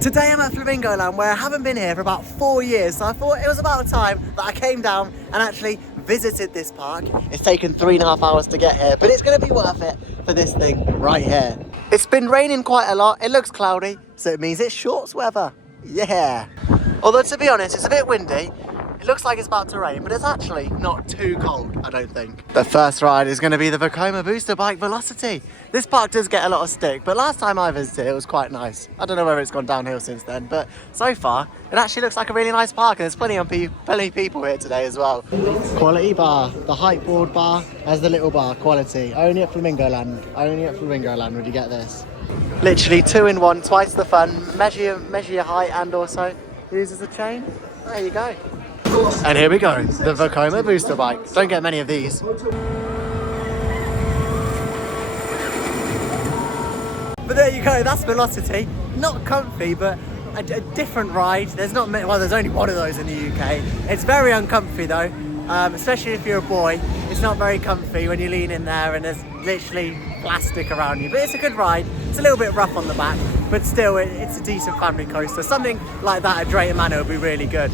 Today I'm at Flamingo Land, where I haven't been here for about 4 years, so I thought it was about time that I came down and actually visited this park. It's taken 3.5 hours to get here, but it's going to be worth it for this thing right here. It's been raining quite a lot, it looks cloudy, so it means it's shorts weather. Yeah. Although to be honest, it's a bit windy. It looks like it's about to rain, but it's actually not too cold, I don't think. The first ride is going to be the Vekoma booster bike Velocity. This park does get a lot of stick, but last time I visited it was quite nice. I don't know whether it's gone downhill since then, but so far it actually looks like a really nice park, and there's plenty of people here today as well. Quality bar, the hype board bar has the little bar, quality. Only at Flamingo Land, only at Flamingo Land would you get this. Literally 2-in-1, twice the fun, measure your height and also uses a chain. There you go. And here we go, the Vekoma booster bike. Don't get many of these. But there you go, that's Velocity. Not comfy, but a different ride. There's not many, well, there's only one of those in the UK. It's very uncomfy though, especially if you're a boy. It's not very comfy when you lean in there and there's literally plastic around you. But it's a good ride. It's a little bit rough on the back, but still, it's a decent family coaster. Something like that at Drayton Manor would be really good.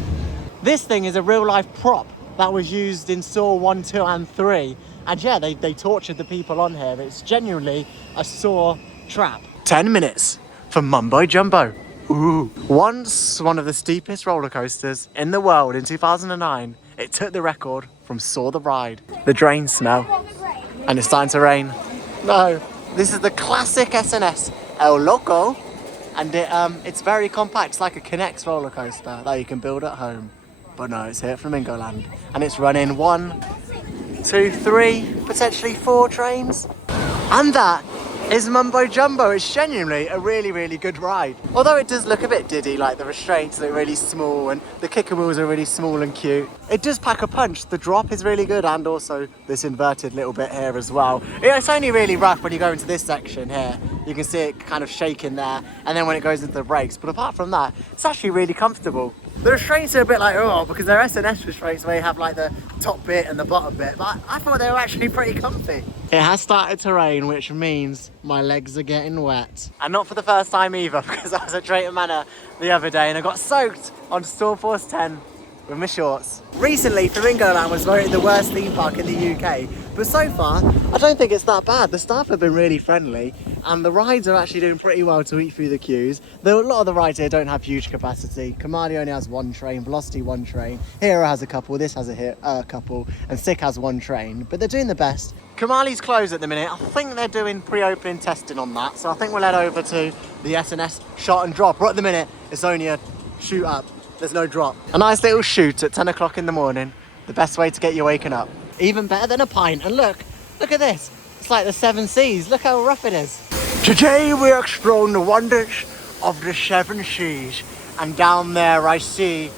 This thing is a real life prop that was used in Saw 1, 2 and 3. And yeah, they tortured the people on here. It's genuinely a Saw trap. 10 minutes for Mumbo Jumbo. Ooh. Once one of the steepest roller coasters in the world in 2009, it took the record from Saw the Ride. The drain smell. And it's starting to rain. No, this is the classic S&S El Loco. And it's very compact. It's like a Kinex roller coaster that you can build at home. But no, it's here at Flamingo Land. And it's running 1, 2, 3, potentially 4 trains. And that is Mumbo Jumbo. It's genuinely a really, really good ride. Although it does look a bit diddy, like the restraints look really small and the kicker wheels are really small and cute. It does pack a punch. The drop is really good, and also this inverted little bit here as well. Yeah, it's only really rough when you go into this section here. You can see it kind of shaking there, and then when it goes into the brakes. But apart from that, it's actually really comfortable. The restraints are a bit like, oh, because they're S&S restraints where you have like the top bit and the bottom bit, but I thought they were actually pretty comfy. It has started to rain, which means my legs are getting wet. And not for the first time either, because I was at Drayton Manor the other day and I got soaked on Storm Force 10 with my shorts. Recently, Flamingo Land was voted the worst theme park in the UK, but so far, I don't think it's that bad. The staff have been really friendly, and the rides are actually doing pretty well to eat through the queues. Though a lot of the rides here don't have huge capacity. Kumali only has 1 train, Velocity 1 train, Hero has a couple, this has a couple, and SIK has 1 train, but they're doing the best. Kumali's closed at the minute. I think they're doing pre-opening testing on that, so I think we'll head over to the S&S Shot and Drop. Right at the minute, it's only a shoot up. There's no drop. A nice little shoot at 10 o'clock in the morning. The best way to get you waking up. Even better than a pint. And look at this. It's like the 7 Seas. Look how rough it is. Today we're exploring the wonders of the 7 Seas. And down there I see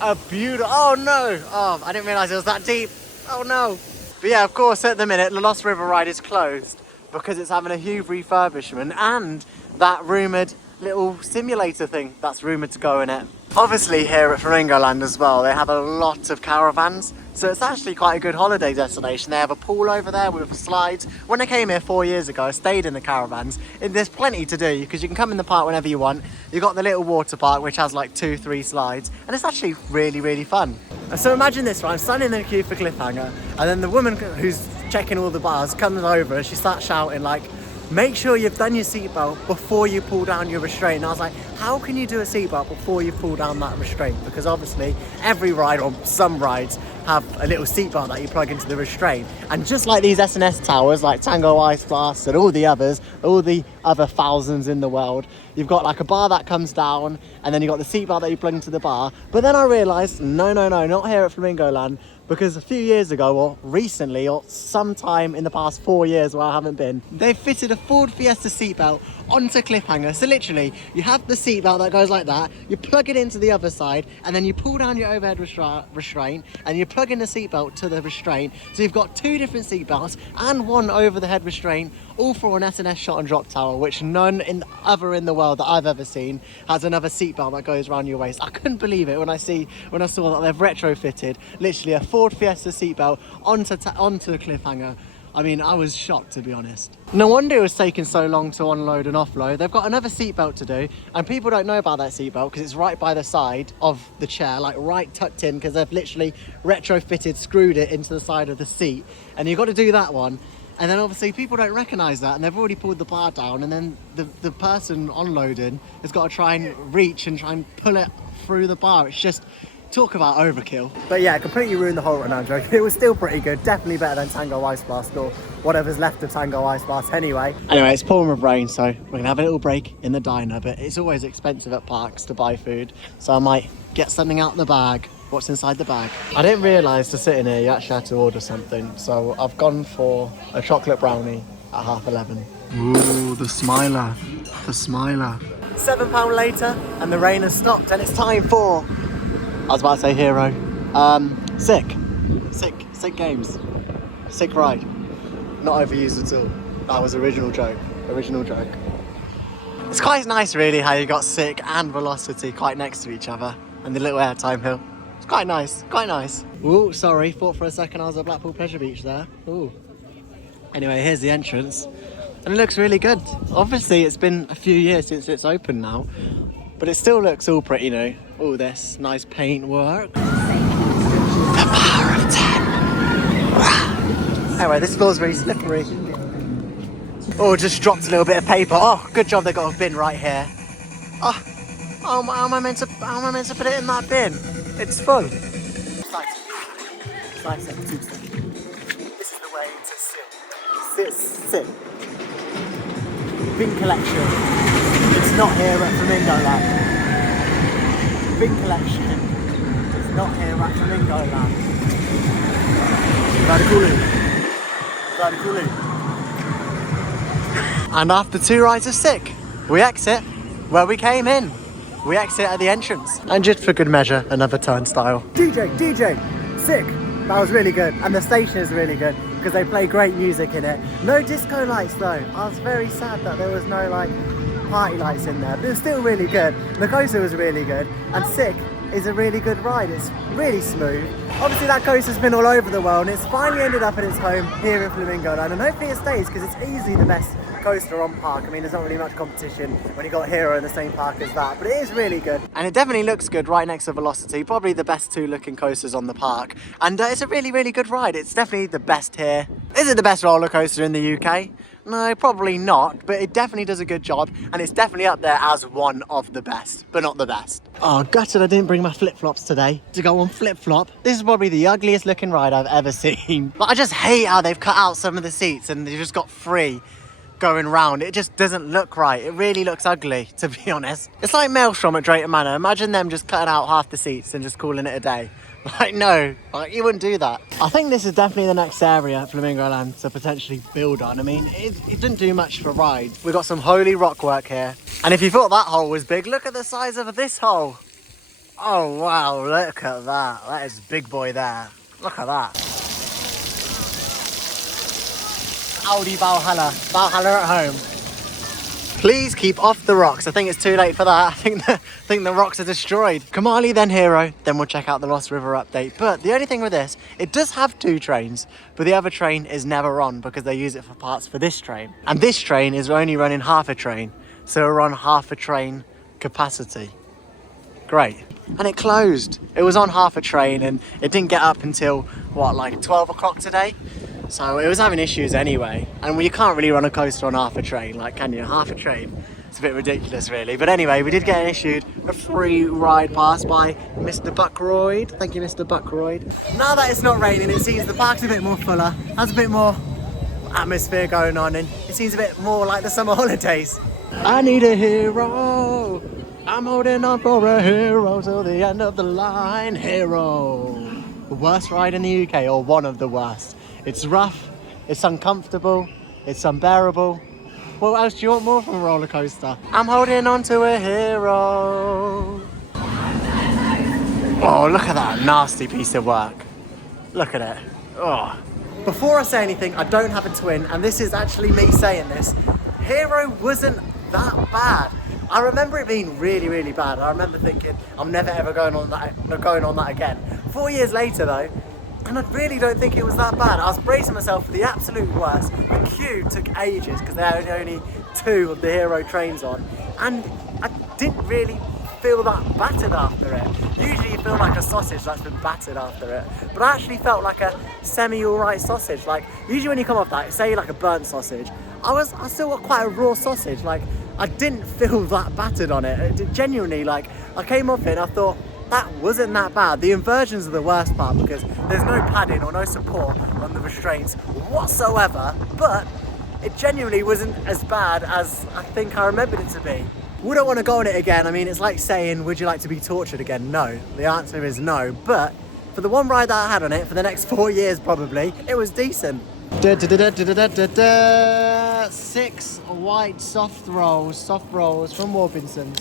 a beautiful... Oh no! Oh, I didn't realise it was that deep. Oh no! But yeah, of course, at the minute, the Lost River ride is closed because it's having a huge refurbishment, and that rumoured little simulator thing that's rumoured to go in it. Obviously here at Flamingo Land as well, they have a lot of caravans, so it's actually quite a good holiday destination. They have a pool over there with slides. When I came here 4 years ago, I stayed in the caravans, and there's plenty to do because you can come in the park whenever you want. You've got the little water park which has like 2-3 slides, and it's actually really, really fun. So imagine this, right? I'm standing in the queue for Cliffhanger, and then the woman who's checking all the bars comes over and she starts shouting like, make sure you've done your seatbelt before you pull down your restraint. And I was like, how can you do a seatbelt before you pull down that restraint? Because obviously every ride, or some rides, have a little seatbelt that you plug into the restraint. And just like these S&S towers, like Tango Ice Blast and all the other thousands in the world, you've got like a bar that comes down, and then you've got the seatbelt that you plug into the bar. But then I realised, no, not here at Flamingo Land, because a few years ago, or recently, or sometime in the past 4 years where I haven't been, they've fitted a Ford Fiesta seatbelt onto Cliffhanger. So literally, you have the seatbelt that goes like that, you plug it into the other side, and then you pull down your overhead restraint, and you plug in the seatbelt to the restraint. So you've got 2 different seatbelts and 1 over the head restraint, all for an S&S Shot and Drop tower, which none other in the world that I've ever seen has another seatbelt that goes around your waist. I couldn't believe it when I saw that they've retrofitted literally a Ford Fiesta seatbelt onto a Cliffhanger. I mean, I was shocked, to be honest. No wonder it was taking so long to unload and offload. They've got another seatbelt to do, and people don't know about that seatbelt because it's right by the side of the chair, like right tucked in, because they've literally retrofitted, screwed it into the side of the seat. And you've got to do that one. And then obviously people don't recognise that, and they've already pulled the bar down, and then the person unloading has got to try and reach and try and pull it through the bar. It's just... talk about overkill. But yeah, completely ruined the whole run, I'm joking. It was still pretty good. Definitely better than Tango Ice Blast or whatever's left of Tango Ice Blast anyway. Anyway, it's pouring with rain, so we're going to have a little break in the diner, but it's always expensive at parks to buy food, so I might get something out of the bag. What's inside the bag? I didn't realise to sit in here you actually had to order something, so I've gone for a chocolate brownie at 11:30. Ooh, the smiler. The smiler. £7 later, and the rain has stopped, and it's time for... I was about to say hero. SIK games. SIK ride. Not overused at all. That was original joke. It's quite nice really how you got SIK and velocity quite next to each other. And the little airtime hill. It's quite nice. Ooh, sorry, thought for a second I was at Blackpool Pleasure Beach there. Ooh. Anyway, here's the entrance. And it looks really good. Obviously it's been a few years since it's open now. But it still looks all pretty new. All this nice paint work. The power of 10. Anyway, this floor's really slippery. Oh, just dropped a little bit of paper. Oh, good job they got a bin right here. Oh, how am I meant to put it in that bin? It's full. This is the way to sit. Bin collection. It's not here at Flamingo Land. Bin collection. It's not here at Flamingo Land. Very cool. And after 2 rides of SIK, we exit where we came in. We exit at the entrance. And just for good measure, another turnstile. DJ, SIK. That was really good. And the station is really good because they play great music in it. No disco lights though. I was very sad that there was no like party lights in there, but it was still really good. The coaster was really good, and SIK is a really good ride. It's really smooth. Obviously that coaster's been all over the world, and it's finally ended up at its home here in Flamingo Land, and hopefully it stays because it's easily the best coaster on park. I mean, there's not really much competition when you got Hero in the same park as that, but it is really good. And it definitely looks good right next to Velocity, probably the best 2 looking coasters on the park. And it's a really, really good ride. It's definitely the best here. Is it the best roller coaster in the UK? No, probably not, but it definitely does a good job, and it's definitely up there as one of the best, but not the best. Oh, gutted I didn't bring my flip-flops today to go on flip-flop. This is probably the ugliest looking ride I've ever seen. But I just hate how they've cut out some of the seats and they've just got 3 going round. It just doesn't look right. It really looks ugly, to be honest. It's like Maelstrom at Drayton Manor. Imagine them just cutting out half the seats and just calling it a day. Like, no, like, you wouldn't do that. I think this is definitely the next area at Flamingo Land to potentially build on. I mean, it didn't do much for rides. We've got some holy rock work here. And if you thought that hole was big, look at the size of this hole. Oh, wow, look at that. That is big boy there. Look at that. Audi Valhalla. Valhalla at home. Please keep off the rocks. I think it's too late for that. I think the rocks are destroyed. Kumali, then Hero, then we'll check out the Lost River update. But the only thing with this, it does have 2 trains, but the other train is never on because they use it for parts for this train. And this train is only running half a train, so we're on half a train capacity. Great. And it closed. It was on half a train and it didn't get up until, what, like 12 o'clock today? So it was having issues anyway, and you can't really run a coaster on half a train, like, can you? Half a train. It's a bit ridiculous really, but anyway, we did get issued a free ride pass by Mr. Buckroyd. Thank you, Mr. Buckroyd. Now that it's not raining, it seems the park's a bit more fuller, has a bit more atmosphere going on, and it seems a bit more like the summer holidays. I need a hero, I'm holding on for a hero till the end of the line. Hero. The worst ride in the UK, or one of the worst. It's rough, it's uncomfortable, it's unbearable. What else do you want more from a roller coaster? I'm holding on to a hero. Oh, look at that nasty piece of work. Look at it. Oh. Before I say anything, I don't have a twin, and this is actually me saying this. Hero wasn't that bad. I remember it being really, really bad. I remember thinking, I'm never ever going on that again. 4 years later though, and I really don't think it was that bad. I was bracing myself for the absolute worst. The queue took ages because there were only 2 of the hero trains on, and I didn't really feel that battered after it. Usually you feel like a sausage that's been battered after it, but I actually felt like a semi-alright sausage. Like usually when you come off that, say like a burnt sausage, I still got quite a raw sausage. Like I didn't feel that battered on it. It genuinely, like I came off it and I thought that wasn't that bad. The inversions are the worst part because there's no padding or no support on the restraints whatsoever, but it genuinely wasn't as bad as I think I remembered it to be. Would I want to go on it again? I mean, it's like saying, would you like to be tortured again? No. The answer is no. But for the one ride that I had on it, for the next 4 years probably, it was decent. 6 white soft rolls from Warbinson's,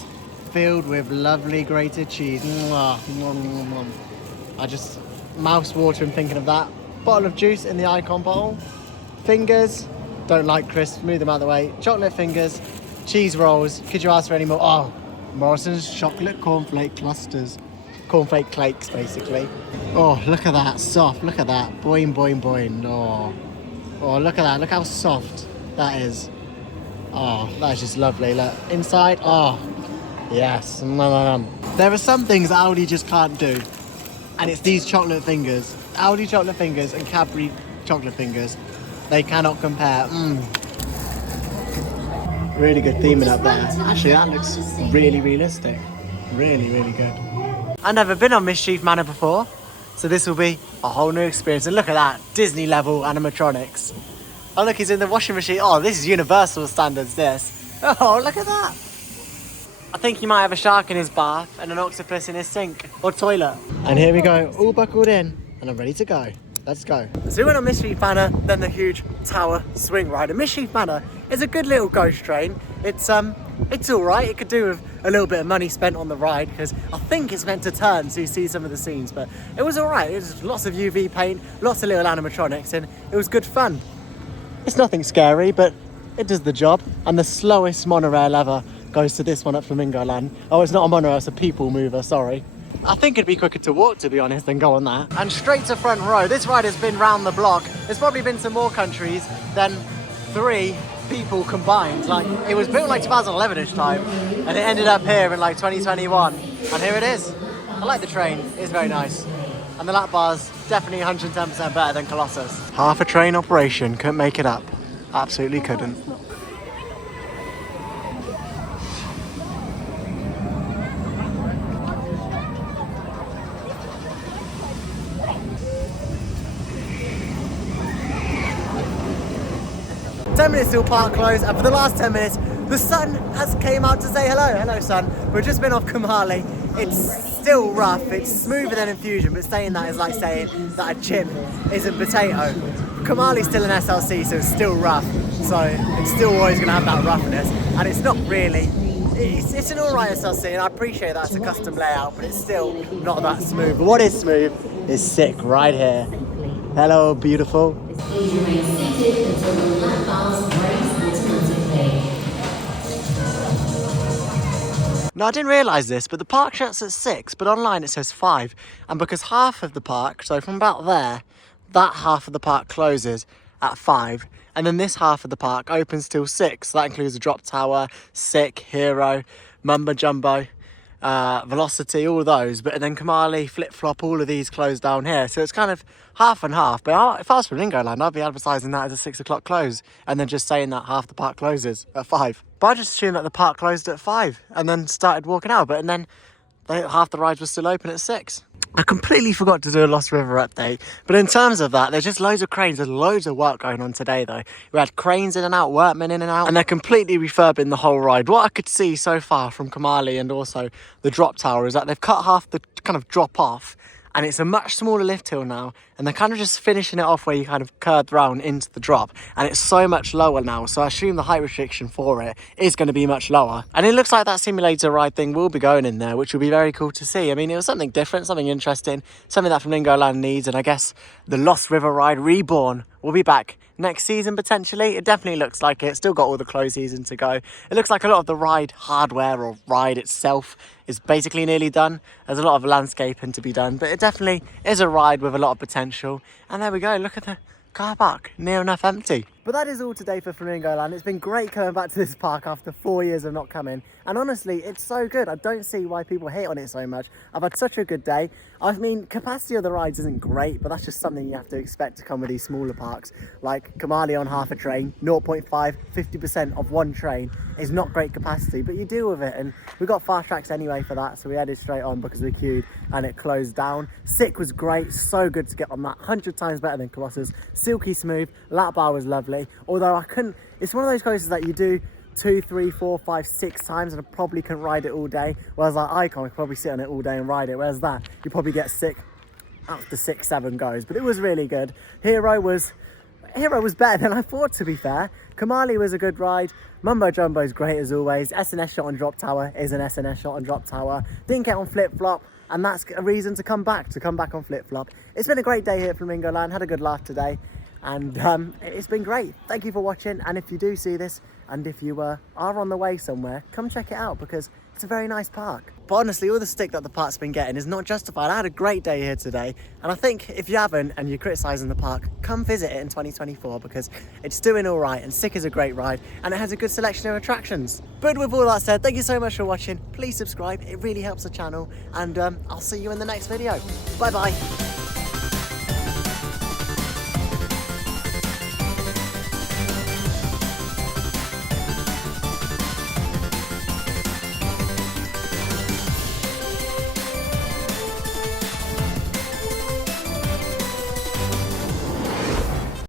filled with lovely grated cheese. I just mouth watering thinking of that. Bottle of juice in the Icon bottle. Fingers, don't like crisp, move them out of the way. Chocolate fingers. Cheese rolls, could you ask for any more? Oh, Morrison's chocolate cornflake clusters. Cornflake cakes, basically. Oh, look at that, soft, look at that. Boing, boing, boing. Oh, look at that, look how soft that is. Oh, that's just lovely. Look, inside, oh, yes. There are some things Aldi just can't do, and it's these chocolate fingers. Aldi chocolate fingers and Cadbury chocolate fingers. They cannot compare. Really good theming up there. Actually, that looks really realistic. Really, really good. I've never been on Mischief Manor before, so this will be a whole new experience. And look at that, Disney level animatronics. Oh look, he's in the washing machine. Oh, this is Universal standards, this. Oh, look at that. I think he might have a shark in his bath and an octopus in his sink or toilet. And here we go, all buckled in, and I'm ready to go. Let's go. So we went on Mischief Manor, then the huge tower swing ride. And Mischief Manor is a good little ghost train. It's all right. It could do with a little bit of money spent on the ride because I think it's meant to turn so you see some of the scenes. But it was all right. It was lots of UV paint, lots of little animatronics, and it was good fun. It's nothing scary, but it does the job. And the slowest monorail ever goes to this one at Flamingo Land. Oh, it's not a monorail, it's a people mover, sorry. I think it'd be quicker to walk, to be honest, than go on that. And straight to front row. This ride has been round the block. It's probably been to more countries than 3 people combined. Like, it was built like 2011-ish time, and it ended up here in like 2021. And here it is. I like the train, it's very nice. And the lap bar's definitely 110% better than Colossus. Half a train operation, couldn't make it up. Absolutely couldn't. Minutes till park close, and for the last 10 minutes the sun has came out to say hello. Hello sun. We've just been off Kumali. It's still rough, it's smoother than Infusion, but saying that is like saying that a chip isn't potato. Kumali's still an SLC, so it's still rough, so it's still always going to have that roughness, and it's not really, it's an alright SLC, and I appreciate that it's a custom layout, but it's still not that smooth. But what is smooth is SIK right here. Hello beautiful. Please remain seated until the lap bars raise automatically. Now I didn't realise this, but the park shuts at 6, but online it says 5. And because half of the park, so from about there, that half of the park closes at 5. And then this half of the park opens till 6. So that includes the drop tower, SIK, Hero, Mumbo Jumbo, Velocity, all of those. But then Kumali, Flip Flop, all of these close down here. So it's kind of half and half. But if I was from Flamingo Land, I'd be advertising that as a 6 o'clock close and then just saying that half the park closes at 5. But I just assumed that the park closed at 5 and then started walking out. But and then half the rides were still open at 6. I completely forgot to do a Lost River update, but in terms of that, there's just loads of cranes. There's loads of work going on today though. We had cranes in and out, workmen in and out, and they're completely refurbing the whole ride. What I could see so far from Kumali and also the drop tower is that they've cut half the kind of drop off, and it's a much smaller lift hill now, and they're kind of just finishing it off where you kind of curved round into the drop, and it's so much lower now, so I assume the height restriction for it is going to be much lower. And it looks like that simulator ride thing will be going in there, which will be very cool to see. I mean, it was something different, something interesting, something that Flamingo Land needs, and I guess the Lost River ride reborn we'll be back next season potentially. It definitely looks like it. Still got all the closed season to go. It looks like a lot of the ride hardware or ride itself is basically nearly done. There's a lot of landscaping to be done, but it definitely is a ride with a lot of potential. And there we go, look at the car park, near enough empty. But that is all today for Flamingo Land. It's been great coming back to this park after 4 years of not coming. And honestly, it's so good. I don't see why people hate on it so much. I've had such a good day. I mean, capacity of the rides isn't great, but that's just something you have to expect to come with these smaller parks. Like Kumali on half a train, 0.5, 50% of one train is not great capacity, but you deal with it. And we got fast tracks anyway for that, so we headed straight on because we queued and it closed down. SIK was great, so good to get on that, 100 times better than Colossus. Silky smooth, lap bar was lovely. Although I couldn't, it's one of those coasters that you do 2, 3, 4, 5, 6 times and I probably couldn't ride it all day. Whereas like Icon, I could probably sit on it all day and ride it. Whereas that, you probably get sick after 6, 7 goes. But it was really good. Hero was better than I thought, to be fair. Kumali was a good ride. Mumbo Jumbo is great as always. S&S Shot on Drop Tower is an S&S Shot on Drop Tower. Didn't get on Flip Flop, and that's a reason to come back on Flip Flop. It's been a great day here at Flamingo Land. Had a good laugh today. And it's been great. Thank you for watching. And if you do see this, and if you are on the way somewhere, come check it out because it's a very nice park. But honestly, all the stick that the park's been getting is not justified. I had a great day here today. And I think if you haven't and you're criticising the park, come visit it in 2024 because it's doing all right. And SIK is a great ride and it has a good selection of attractions. But with all that said, thank you so much for watching. Please subscribe. It really helps the channel. And I'll see you in the next video. Bye-bye.